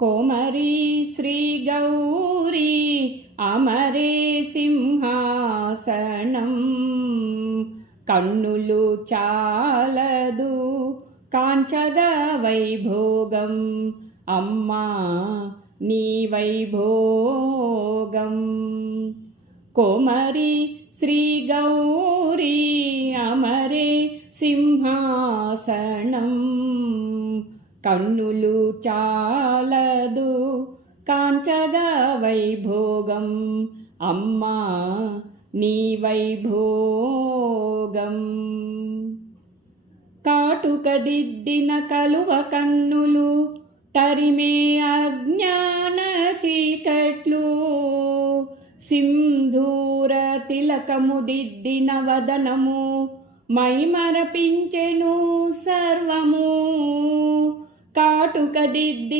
कोमरी श्री गौरी अमरे सिंहासनं कन्नुलु चालदु कांचग वैभोगं अम्मा नी वैभोगं कोमरी श्री गौरी अमरे सिंहासनं कन्नुलु चालदु कांचग वैभोगं अम्मा नी वैभोगं काटुकदिद्दिन कलुव कन्नुलु तरिमे अज्ञान चीकट्लु सिंधूर तिलकमु दिद्दिन वदनमु मैमरपिंచెను सर्वमु काटुकदिद्दिन